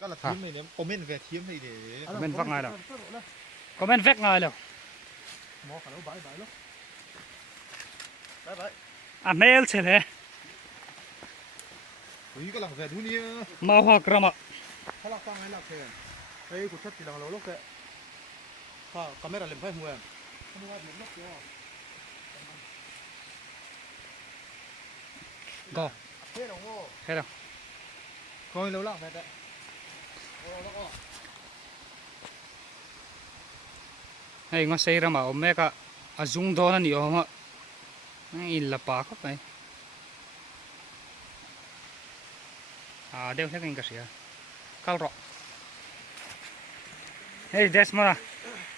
ก็ละทีมเลยเนี่ยคอมเมนต์แวะทีมให้เด้คอมเมนต์ฟักไงล่ะคอมเมนต์ฟักไงล่ะหมอขันเอาใบแล้วใบอ่ะเมลเฉลยเฮ้ยก็หลังแวะดูนี่มาหัวกระมังถ้าเราฟังให้หลักแทนเฮ้ยกูชัดทีหลังเราลูกแกข้าคาเมราเล็มไฟหัวไม่ว่าเล็มลูกเดียวก็เฮ้ยน้องโง่แค่นั้นคอยเราล่างแม่แต่แล้วก็ให้งาเสียระมาอมแม่ก็อาจุงโดนนี่อมอ่ะอินละปากเข้าไปเดี๋ยวแค่กินกระเสียกัลรอเฮ้ยเดสมา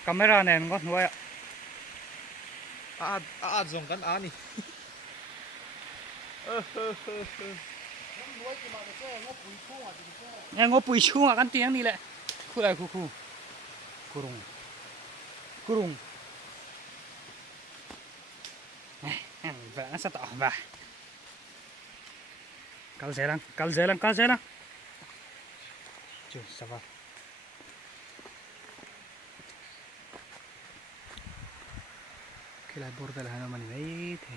คาเมราเนี่ยก็หน่วยอาจงกันนี่ยังงบปุ๋ยชั่วกันเตียงนี่แหละคู่อะไรคู่กรุงแบบนั้นสตอแบบกัลเซลังจุดสบายคิดอะไรบอร์ดอะไรนะมันไม่เท่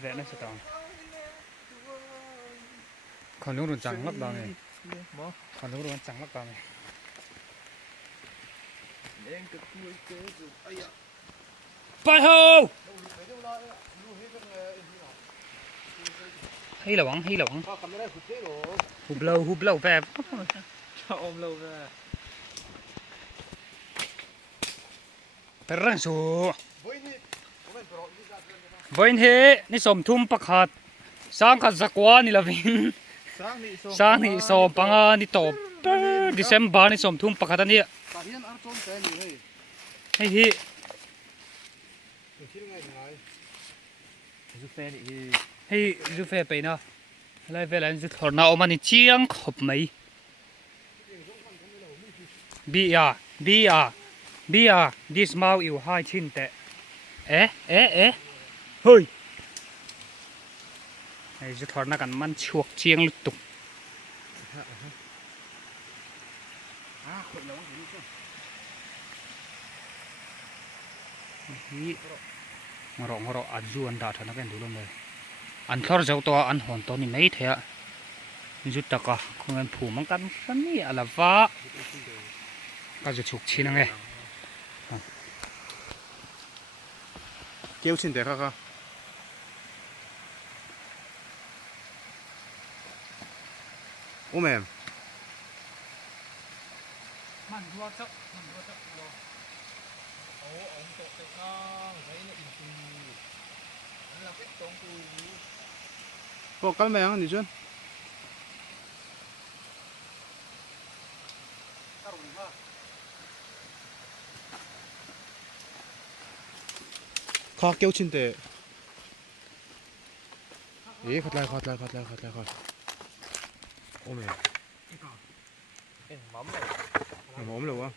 แบบนั้นสตอคนรู้จังลักดาวนี่คนรู้จังลักดาวนี่ไปโฮให้ระวังหุบเล่าแบบชอบอมเราเลยไปรังสูบอยนี่นี่สมทุ่มประคัดสร้างขัดสักวานี่ละวินสร้างนี่สมปังนี่ตบดิเซมบาร์นี่สมทุ่มประคัดนี่ให้ฮีให้ยูเฟ่ไปนะอะไรเวลาจะถอดหน้าออกมานี่เจียงขบไหมบีอาดิสมาอยู่ให้ชินแต่เอ๊ะเฮ้ยไอ้จะถอดหน้ากันมันชวกเจียงลุตุกนี่มารออัดจูอันดาถนักกันดูลงเลยอันทอร์เจ้าตัวอันหอนตัวนี้ไม่เท่าจุดตะกะคงเป็นผูมังกันสันนี่อะไรวะก็จะฉุกชินไงเกี่ยวชินเด็กครับโอ้แม่มันรัวเจ้าโอ้องตกเต็มน้องใช้เนี่ยอินทรีย์นั่นเราเป็นตรงกูพวกกันไหมอ่ะนี่จนข้าเกี่ยวชินเตะขัดไล่โอ้แม่หมอมเลยวะ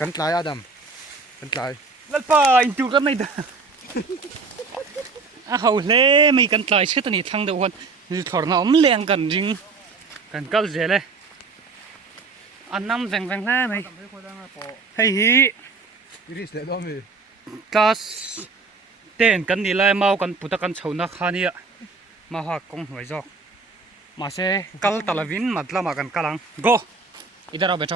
กันไกลอาดัมกันไกลแล้วป่าอินจูกันไม่ได้เขาเล่ไม่กันไกลเชื่อตัวนี้ทางเดียวกันถอดหน้ามันเลี้ยงกันจริงกันก็เสียเลยอันน้ำแฝงหน้าไหมให้ฮีกาสเต้นกันนี่เลยเมากันปุตตะกันเฉานักขานี่มาหักกงหวยจอกมาเช่กัลตะลวินมัดละมากันกัลังโกอิดาราเบช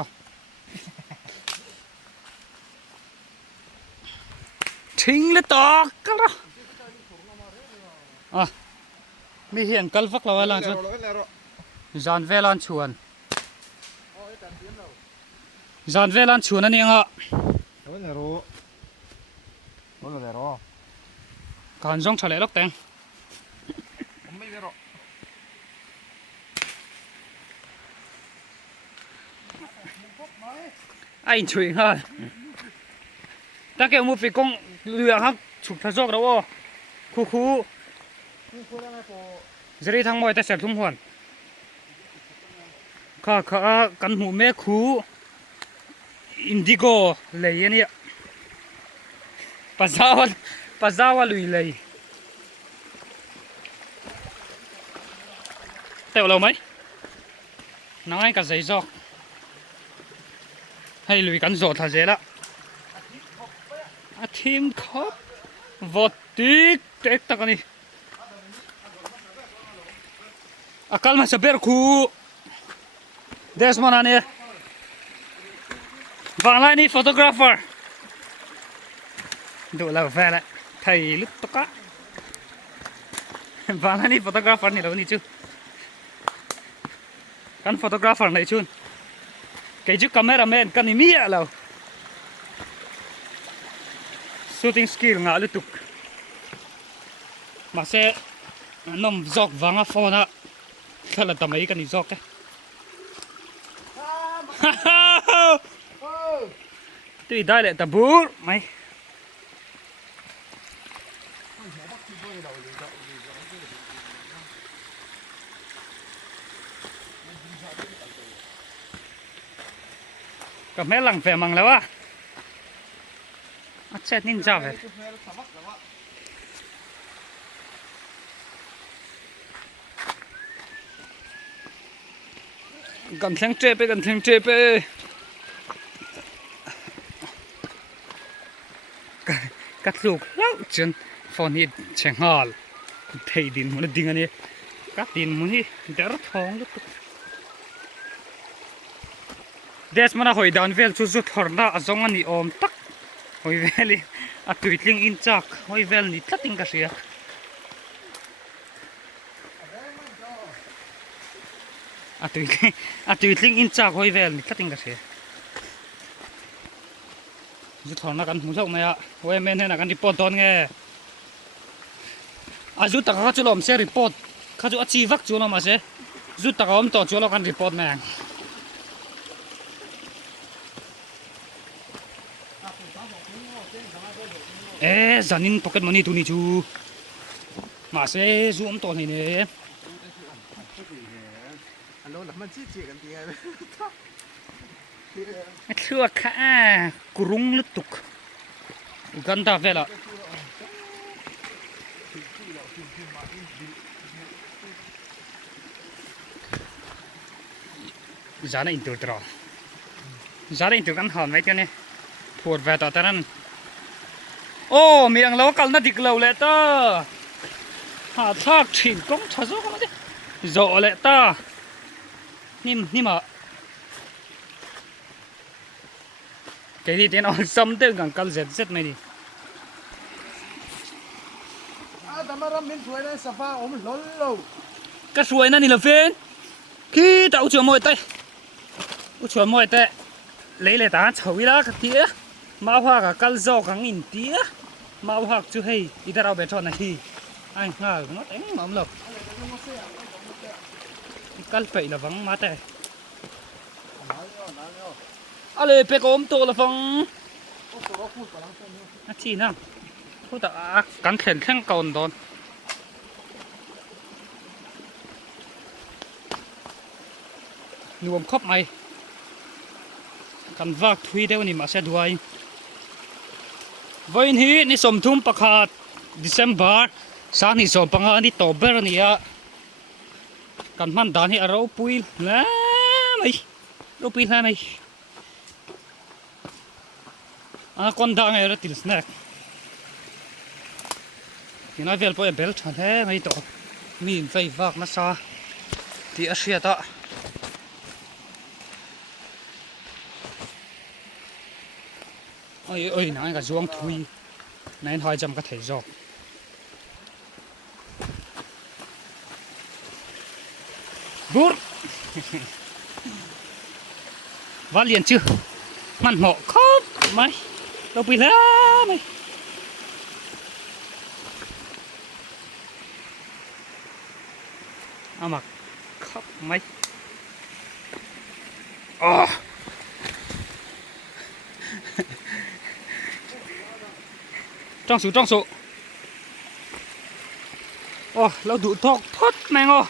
ทิ้งเลยต่อกัลอ่ะไม่เห็นกัลฟักเราแล้วชวนจานเวลันชวนนั่นเองอ่ะการจ้องเฉลยล็อกแตงไอ้ช่วยฮะถ้าแกมุดไปกงเรือครับฉุกทะจอกแล้วคู่ จะได้ทั้งหมดแต่เสร็จทุ่งหวนข้ากันหูแม่คูอินดิโกเลยเนี่ยภาษาลุยเลยเต่าเราไหมน้อยกับใส่ซอกให้ลุยกันโจทย์ท่าเจละอาทีมครับวอดติกเต็กตะกันนี่akal mah saber ku des mana ne wala ni photographer do la vela thai lut to ka wala ni photographer ni lo ni chu kan photographer này chun cái chú cameraman kan ni mia lo shooting skill nga lut tuk mà sẽ nom jok wanga phone a thật là tầm ấy cần đi dọc đấy tùy đây lại tầm bút mày cầm mấy lằng vẻ mằngแล้วà chết ninja vậy gần thang chế cắt lục lâu chân phone hit chẳng hal thấy din muốn đi ngay cắt din muốn đi đỡ thong lúc des mana hoi down vel chu chu thorna azong ani om tak hoi veli a tuitling in chak hoi vel ni tlating ka sia a tuitling in chak hoi vel ni tlating ka sia chu thorna kan hmu thok mai a hoi men hena kan report don nge a zu taka ka chu lom se report kha chu a chi vak chu lom a se zu taka om to chu lo kan report mang zanin pocket money tu ni chu mà sẽ zoom to này nè thưa cả kurung lứt tục gần ta về là giá này inter trò giá này inter căn hòn mấy cái này thuộc về tao ta nên ô miệng lâu cẩn nó thịt lâu lệ ta hạt thác chỉnh công thà dỗ không đấy dỗ lệ ta nhưng mà cái gì thế nó xâm tới gần cẩn giật giật này đi cái suối này là phên khi tao chừa mồi tay chừa mồi tay lấy lại ta chầu ra cái tía mau hoa cả cal giò cả nghìn tía mau hoa chú hay đi ra đâu bé tròn này thì anh ngờ nó đánh mỏng lộc cal phải là vắng mát này ale pe ôm to là vắng chi nào thôi ta cắn khển kheng còn đòn nuông khóc màyกันวักทุยเดี๋ยวนี้มาเสียด้วยวันนี้นี่สมทุนประกาศเดือนบ่ายสานี่สมปังอันนี้โตเบอร์นี่อะกันมันด่านที่เราปุยแล้วไหมเราปุยแล้วไหมคนด่างไงเราติดสแน็คที่น่าเวลปอยเบลชันเฮ้ไม่โตมีไฟวักมาซาที่อาเซียตะôi nãy cái ruộng thui nãy hỏi chăm cái thể dọc bút vắt liền chưa mặn mỏ khóc mày đâu bị lá mày mặc khóc mày trong số โอ้เราดูทอกทดแมงโอ้